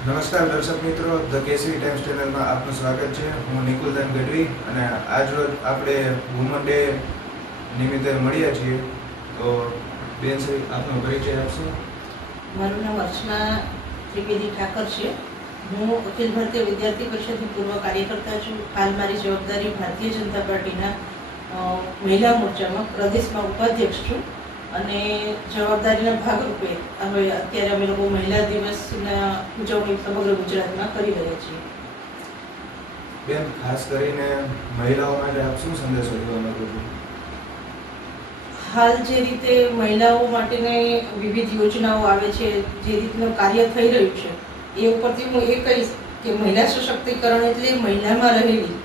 નમસ્કાર દર્શક મિત્રો, ધ કેસરી ટાઈમ્સ ચેનલમાં આપનું સ્વાગત છે. હું નિકુલદાન ગઢવી અને આજરોજ આપણે વુમન ડે નિમિત્તે મળ્યા છીએ. તો બેન શ્રી, આપનો પરિચય આપશો? મારું નામ અર્ચના ત્રિવેદી ઠાકર છે. હું અખિલ ભારતીય વિદ્યાર્થી પરિષદની પૂર્વ કાર્યકર્તા છું. હાલ મારી જવાબદારી ભારતીય જનતા પાર્ટીના મહિલા મોરચામાં પ્રદેશમાં ઉપાધ્યક્ષ છું. અને જવાબદારીના ભાગરૂપે હવે અત્યારે અમે લોકો મહિલા દિવસના ઉજવણી સમગ્ર ગુજરાતમાં કરી રહ્યા છીએ. બેન ખાસ કરીને મહિલાઓ માટે આપ શું સંદેશો દેવા માંગો છો હાલ જે રીતે મહિલાઓ માટેની વિવિધ યોજનાઓ આવે છે જે રીતનું કાર્ય થઈ રહ્યું છે એ ઉપરથી હું એ કહીશ કે મહિલા સશક્તિકરણ એટલે મહિલામાં રહેલી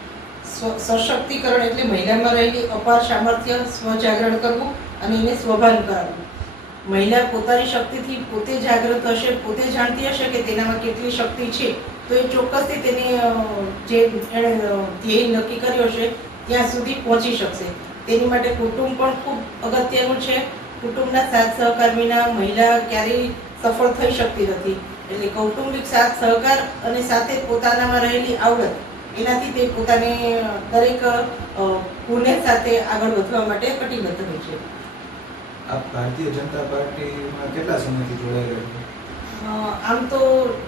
સશક્તિકરણ એટલે મહિલામાં રહેલી અપાર સામર્થ્ય સ્વજાગરણ કરવું અને એને સ્વભાન કરાવવું મહિલા પોતાની શક્તિથી પોતે જાગૃત હશે, પોતે જાણતી હશે કે તેનામાં કેટલી શક્તિ છે, તો એ ચોક્કસથી તેની જે એણે ધ્યેય નક્કી કર્યો છે, ત્યાં સુધી પહોંચી શકશે. તેની માટે કુટુંબ પણ ખૂબ અગત્યનું છે. કુટુંબના સાથ સહકાર વિના મહિલા ક્યારેય સફળ થઈ શકતી નથી. એટલે કૌટુંબિક સાથ, સહકાર અને સાથે પોતાનામાં રહેલી આવડત એનાથી તે પોતાને દરેક પુણ્ય સાથે આગળ વધવા માટે કટિબદ્ધ હોય છે. આપ ભારતીય જનતા પાર્ટીમાં કેટલા સમયથી જોડાયેલા છો? આમ તો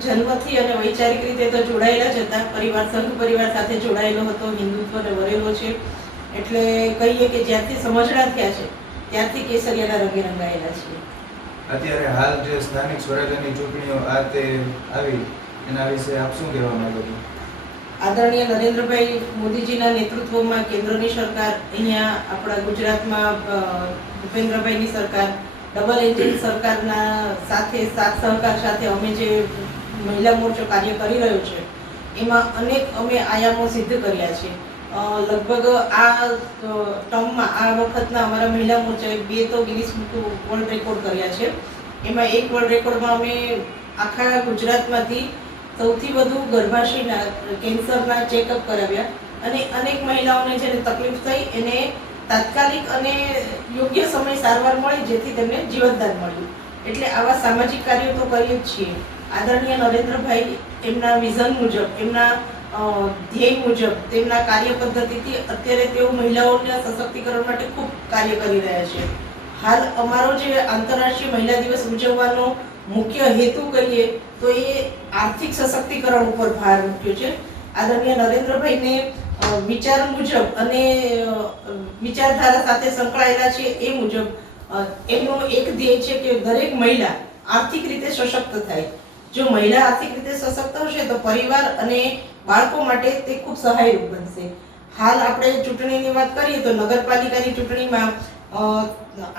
જન્મથી અને વૈચારિક રીતે તો જોડાયેલા જ હતા. પરિવાર સંઘ પરિવાર સાથે જોડાયેલો હતો હિન્દુત્વને વરેલો છે. એટલે કહીએ કે જ્યારથી સમજણા થયા છે ત્યારથી કેસરિયાના રંગે રંગાયેલા છીએ. અત્યારે હાલ જે સ્થાનિક સ્વરાજ્યની ચૂંટણીઓ આ તે આવી એના વિશે આપ શું કહેવા માંગો છો? આદરણીય નરેન્દ્રભાઈ મોદીજીના નેતૃત્વમાં કેન્દ્રની સરકાર, અહીંયા આપણા ગુજરાતમાં ભૂપેન્દ્રભાઈની સરકાર, ડબલ એન્જિન સરકારના સાથે, સાથ સહકાર સાથે અમે જે મહિલા મોરચો કાર્ય કરી રહ્યો છે, એમાં અનેક અમે આયામો સિદ્ધ કર્યા છે. લગભગ આ ટર્મમાં, આ વખતના અમારા મહિલા મોરચાએ બે તો ગિનિસ બુક વર્લ્ડ રેકોર્ડ કર્યા છે. એમાં એક વર્લ્ડ રેકોર્ડમાં અમે આખા ગુજરાતમાંથી સૌથી વધુ ગર્ભાશયના કેન્સરના ચેકઅપ કરાવ્યા અને અનેક મહિલાઓને જેને તકલીફ થઈ, એને તાત્કાલિક અને યોગ્ય સમય સારવાર મળી, જેથી તેમને જીવનદાન મળ્યું. એટલે આવા સામાજિક કાર્યો તો કરીએ જ છીએ. આદરણીય નરેન્દ્રભાઈ, એમના વિઝન મુજબ, એમના ધ્યેય મુજબ, તેમના કાર્ય પદ્ધતિથી અત્યારે તેઓ મહિલાઓના સશક્તિકરણ માટે ખૂબ કાર્ય કરી રહ્યા છે. હાલ અમારો જે આંતરરાષ્ટ્રીય મહિલા દિવસ ઉજવવાનો મુખ્ય હેતુ કહીએ તો એ આર્થિક સશક્તિકરણ ઉપર ભાર મૂક્યો છે. આદરણીય નરેન્દ્રભાઈને વિચાર મુજબ અને વિચારધારા સાથે સંકળાયેલા છે એ મુજબ એમનો એક ધ્યેય છે કે દરેક મહિલા આર્થિક રીતે સશક્ત થાય. જો મહિલા આર્થિક રીતે સશક્ત હશે તો પરિવાર અને બાળકો માટે તે ખૂબ સહાયરૂપ બનશે. હાલ આપણે ચૂંટણીની વાત કરીએ તો નગરપાલિકાની ચૂંટણીમાં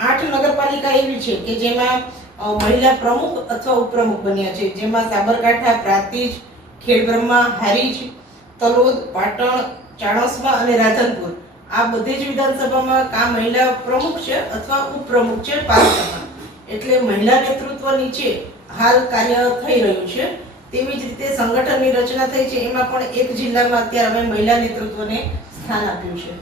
આઠ નગરપાલિકા એવી છે કે જેમાં મહિલા પ્રમુખ અથવા ઉપપ્રમુખ બન્યા છે, જેમાં સાબરકાંઠા, પ્રાંતિજ, ખેડબ્રહ્મા, હારીજ, તલોદ, પાટણ, ચાણસ્મા અને રાધનપુર. આ બધી જ વિધાનસભામાં કા મહિલા પ્રમુખ છે અથવા ઉપપ્રમુખ છે પાલિકામાં એટલે મહિલા નેતૃત્વ નીચે હાલ કાર્ય થઈ રહ્યું છે. તેવી જ રીતે સંગઠનની રચના થઈ છે. એમાં પણ એક જિલ્લામાં અત્યારે અમે મહિલા નેતૃત્વને સ્થાન આપ્યું છે.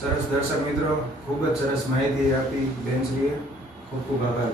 સરસ દર્શક મિત્રો, ખૂબ જ સરસ માહિતી આપી બેનશ્રીએ. ここがだい。